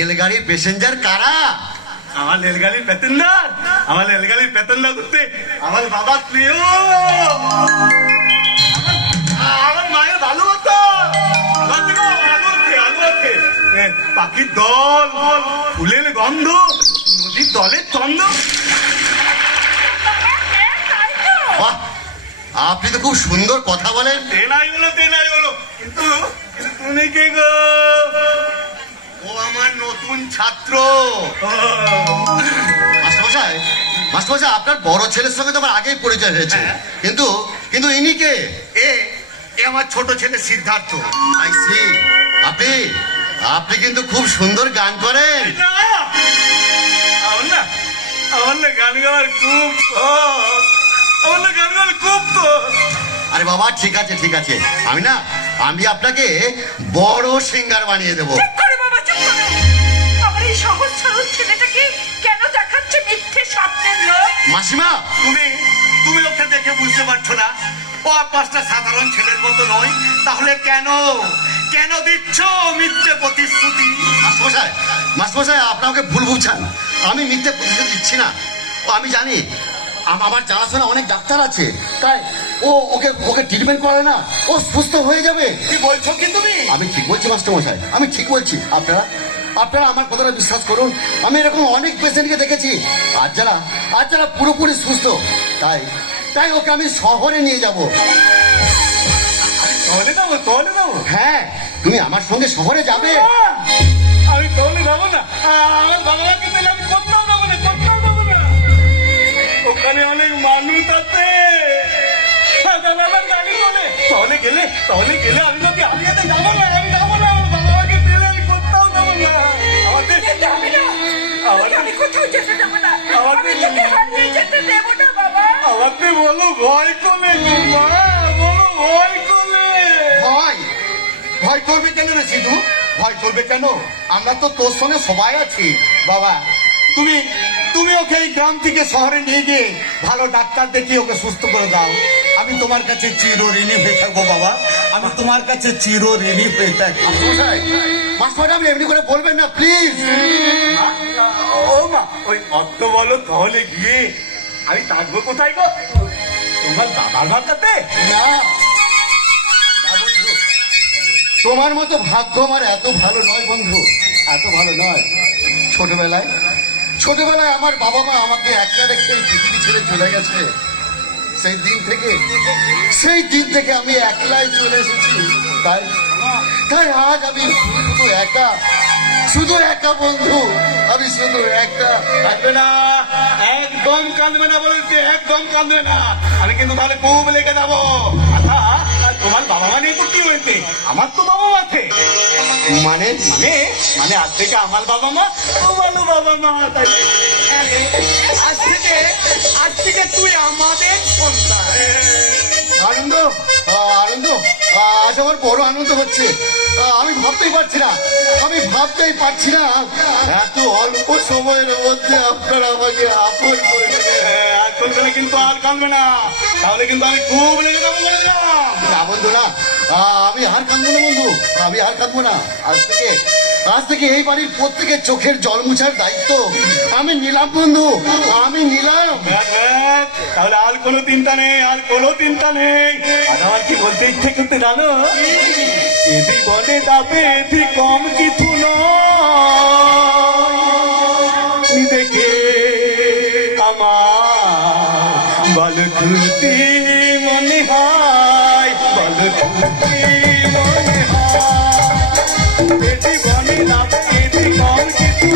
রেলগাড়ির passenger কারা? আমার রেলগাড়ির পেতেন্দার, আমার রেলগাড়ির পেতেন্দার করতে আমার বাবা প্রিয়, আমার মায়ের ভালোবাসা, আমার থেকে আলো আছে পাখির দল, ফুলের গন্ধ, নদীর দলের চন্দ্র। বাহ, আপনি তো খুব সুন্দর কথা বলেন। তেনাই বলো কিন্তু তুমি কে গো? ও আমার নতুন ছাত্র। মাস্টারমশাই, মাস্টারমশাই, আপনার বড় ছেলের সঙ্গে তো আমার আগেই পরিচয় হয়েছে, কিন্তু কিন্তু ইনি কে? এ আমার ছোট ছেলে সিদ্ধার্থ। I C. আপনি আপনি কিন্তু খুব সুন্দর গান করেন। আমার না গান গাওয়ার খুব শখ, আমার না গান গাওয়ার খুব শখ। আরে বাবা, ঠিক আছে ঠিক আছে, আমি আপনাকে বড় সিঙ্গার বানিয়ে দেবো। চুপ করে বাবা, চুপ করে। আমার এই সহজ সরল ছেলেটাকে কেন দেখাচ্ছে মিথ্যে স্বপ্নের লোক? মাসিমা, তুমি ওকে দেখে বুঝতে পারছো না ও পাঁচটা সাধারণ ছেলের মতো নয়? তাহলে কেন কেন দিচ্ছ মিথ্যে প্রতিশ্রুতি? মাস্টারমশাই, মাস্টারমশাই, আপনাকে ভুল বুঝছেন। আমি মিথ্যে প্রতিশ্রুতি দিচ্ছি না। আমি জানি আমার জানাশোনা অনেক ডাক্তার আছে, তাই ওকে ট্রিটমেন্ট করে না, ও সুস্থ হয়ে যাবে। কি বলছো কি তুমি? আমি ঠিক বলছি মাস্টারমশাই, আমি ঠিক বলছি। আপনারা আমার কথাটা বিশ্বাস করুন। আমি এরকম অনেক পেশেন্টকে দেখেছি, আর যারা পুরোপুরি সুস্থ, তাই ওকে আমি শহরে নিয়ে যাব। তাহলে যাবো। হ্যাঁ, তুমি আমার সঙ্গে শহরে যাবে। আমি তাহলে যাবো না, আমার বাবা মাকে পেলে আমি কোথাও যাবো না। ওখানে অনেক মানুষ আছে, তাহলে গেলে আমি তোকে আমিয়াতে যাবো না, আমি যাবো না। আমার বাবা মাকে পেলে আমি কোথাও যাবো না। আমি কোথাও যেতে দেবো না, আমি তোকে হারিয়ে যেতে দেবো না বাবা। আমাকে বলো ভয় করে মা, বলো ভয় করে। ভয় করবে কেন রে সিধু? ভয় করবে কেন? আমরা তো তোর সঙ্গে সবাই আছি বাবা। তুমি ওকে এই গ্রাম থেকে শহরে নিয়ে গিয়ে ভালো ডাক্তার দেখিয়ে ওকে সুস্থ করে দাও। আমি তোমার কাছে চিরঋণী হয়ে থাকবো বাবা, আমি তোমার কাছে চিরঋণী হয়ে থাকবো। মাস্টারমশাই, আপনি এমনি করে বলবেন না প্লিজ। ও মা, ওই অর্থ বলো তাহলে গিয়ে আমি থাকবো কোথায় গো? তোমার বাবার বাড়িতে? না বন্ধু, তোমার মতো ভাগ্য আমার এত ভালো নয় বন্ধু, এত ভালো নয়। ছোটবেলায় আমার বাবা মা আমাকে একা রেখে পৃথিবী ছেড়ে চলে গেছে। সেই দিন থেকে আমি একলাই চলে এসেছি। তাই আজ আমি শুধু একা বন্ধু, আমি শুধু একা। কাঁদবে না, একদম কাঁদবে না বলেছি, একদম কাঁদবে না। আমি কিন্তু তাহলে খুব লেগে যাবো। আচ্ছা, তোমার বাবা মা নিয়ে তো কি হয়েছে? আমার তো বাবা মা আছে। মানে মানে আজ থেকে আমার বাবা মা তোমারও বাবা মা। আজ থেকে তুই আমাদের সন্তান। আনন্দ আজ আমার বড় আনন্দ হচ্ছে। আমি ভাবতেই পারছি না এত অল্প সময়ের মধ্যে আপনারা আমাকে আপন করে নেবেন। কিন্তু আর কাঁদবে না, তাহলে কিন্তু আমি খুব লেগে যাবো বলে দিলাম। না বন্ধু, না, আমি আর কাঁদবো না বন্ধু, আমি আর কাঁদবো না। আজ থেকে এই বাড়ির প্রত্যেকের চোখের জল মুছার দায়িত্ব আমি নিলাম বন্ধু, আমি নিলাম। তাহলে আর কোনো চিন্তা নেই, আর কোনো চিন্তা নেই। আমার কি বলতে ইচ্ছে করতে জানো? এদি বলে যাবে এদি কম কিছু নয়, দেখে আমার বলকুতি মনে হয়, বলকুতি মনে হয়। এদি বলে যাবে এদি কম কিছু